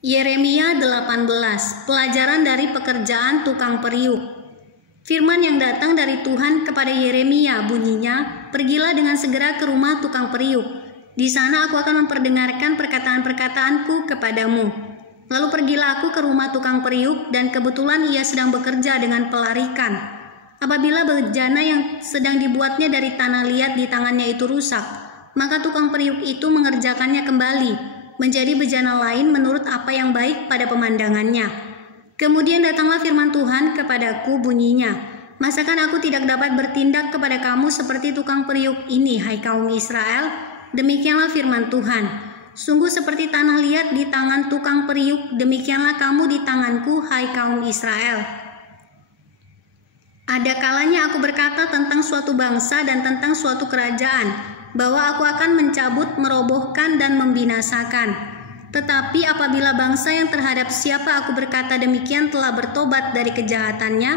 Yeremia 18, pelajaran dari pekerjaan tukang periuk. Firman yang datang dari Tuhan kepada Yeremia bunyinya, "Pergilah dengan segera ke rumah tukang periuk. Di sana aku akan memperdengarkan perkataan-perkataanku kepadamu." Lalu pergilah aku ke rumah tukang periuk, dan kebetulan ia sedang bekerja dengan pelarikan. Apabila bejana yang sedang dibuatnya dari tanah liat di tangannya itu rusak, maka tukang periuk itu mengerjakannya kembali, menjadi bejana lain menurut apa yang baik pada pemandangannya. Kemudian datanglah firman Tuhan kepadaku bunyinya, "Masakan aku tidak dapat bertindak kepada kamu seperti tukang periuk ini, hai kaum Israel? Demikianlah firman Tuhan. Sungguh seperti tanah liat di tangan tukang periuk, demikianlah kamu di tanganku, hai kaum Israel. Ada kalanya aku berkata tentang suatu bangsa dan tentang suatu kerajaan, bahwa aku akan mencabut, merobohkan, dan membinasakan. Tetapi apabila bangsa yang terhadap siapa aku berkata demikian telah bertobat dari kejahatannya,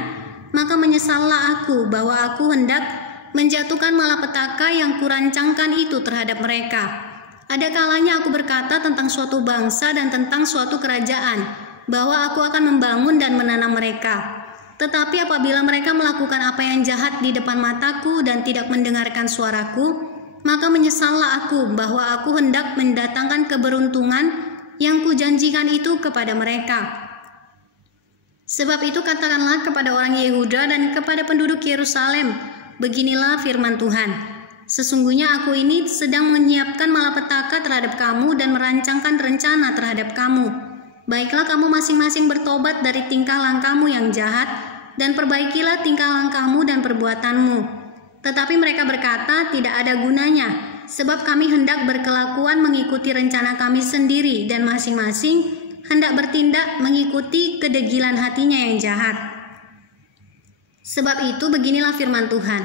maka menyesallah aku bahwa aku hendak menjatuhkan malapetaka yang kurancangkan itu terhadap mereka. Ada kalanya aku berkata tentang suatu bangsa dan tentang suatu kerajaan, bahwa aku akan membangun dan menanam mereka. Tetapi apabila mereka melakukan apa yang jahat di depan mataku dan tidak mendengarkan suaraku, maka menyesallah aku bahwa aku hendak mendatangkan keberuntungan yang kujanjikan itu kepada mereka. Sebab itu katakanlah kepada orang Yehuda dan kepada penduduk Yerusalem, beginilah firman Tuhan. Sesungguhnya aku ini sedang menyiapkan malapetaka terhadap kamu dan merancangkan rencana terhadap kamu. Baiklah kamu masing-masing bertobat dari tingkah langkahmu yang jahat, dan perbaikilah tingkah langkahmu dan perbuatanmu. Tetapi mereka berkata, tidak ada gunanya, sebab kami hendak berkelakuan mengikuti rencana kami sendiri, dan masing-masing hendak bertindak mengikuti kedegilan hatinya yang jahat. Sebab itu beginilah firman Tuhan,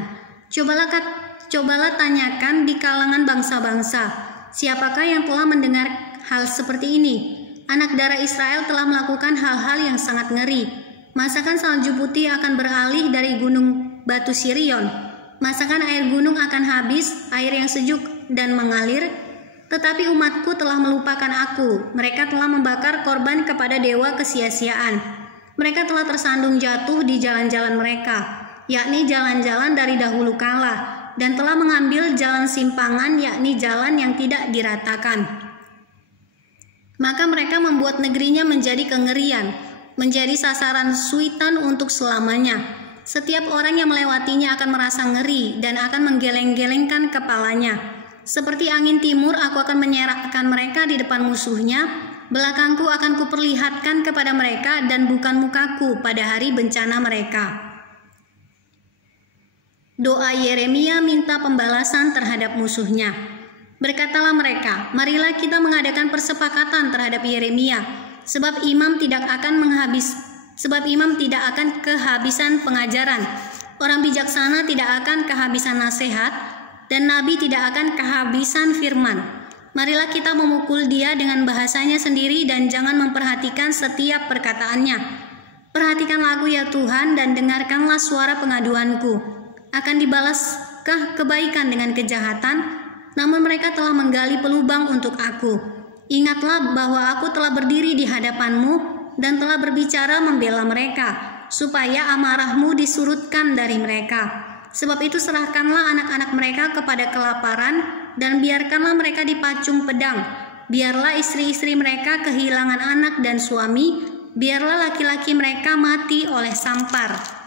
Cobalah tanyakan di kalangan bangsa-bangsa, siapakah yang telah mendengar hal seperti ini? Anak darah Israel telah melakukan hal-hal yang sangat ngeri. Masakan salju putih akan beralih dari gunung batu Sirion? Masakan air gunung akan habis, air yang sejuk dan mengalir? Tetapi umatku telah melupakan aku. Mereka telah membakar korban kepada dewa kesia-siaan. Mereka telah tersandung jatuh di jalan-jalan mereka, yakni jalan-jalan dari dahulu kala, dan telah mengambil jalan simpangan, yakni jalan yang tidak diratakan. Maka mereka membuat negerinya menjadi kengerian, menjadi sasaran suitan untuk selamanya. Setiap orang yang melewatinya akan merasa ngeri dan akan menggeleng-gelengkan kepalanya. Seperti angin timur aku akan menyerahkan mereka di depan musuhnya, belakangku akan kuperlihatkan kepada mereka dan bukan mukaku pada hari bencana mereka." Doa Yeremia minta pembalasan terhadap musuhnya. Berkatalah mereka, "Marilah kita mengadakan persepakatan terhadap Yeremia, sebab imam tidak akan kehabisan pengajaran, orang bijaksana tidak akan kehabisan nasihat, dan nabi tidak akan kehabisan firman. Marilah kita memukul dia dengan bahasanya sendiri dan jangan memperhatikan setiap perkataannya. Perhatikanlah aku ya Tuhan dan dengarkanlah suara pengaduanku. Akan dibalaskah kebaikan dengan kejahatan? Namun mereka telah menggali pelubang untuk aku. Ingatlah bahwa aku telah berdiri di hadapanmu dan telah berbicara membela mereka, supaya amarahmu disurutkan dari mereka. Sebab itu serahkanlah anak-anak mereka kepada kelaparan, dan biarkanlah mereka dipacung pedang. Biarlah istri-istri mereka kehilangan anak dan suami, biarlah laki-laki mereka mati oleh sampar,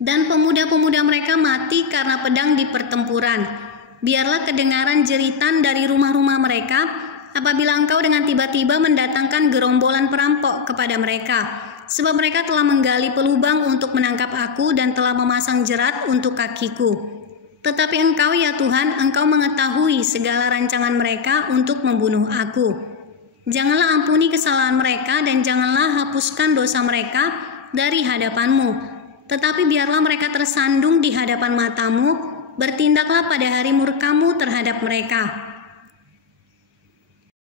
dan pemuda-pemuda mereka mati karena pedang di pertempuran. Biarlah kedengaran jeritan dari rumah-rumah mereka, apabila engkau dengan tiba-tiba mendatangkan gerombolan perampok kepada mereka. Sebab mereka telah menggali pelubang untuk menangkap aku dan telah memasang jerat untuk kakiku. Tetapi engkau ya Tuhan, engkau mengetahui segala rancangan mereka untuk membunuh aku. Janganlah ampuni kesalahan mereka dan janganlah hapuskan dosa mereka dari hadapanmu. Tetapi biarlah mereka tersandung di hadapan matamu, bertindaklah pada hari murkamu terhadap mereka.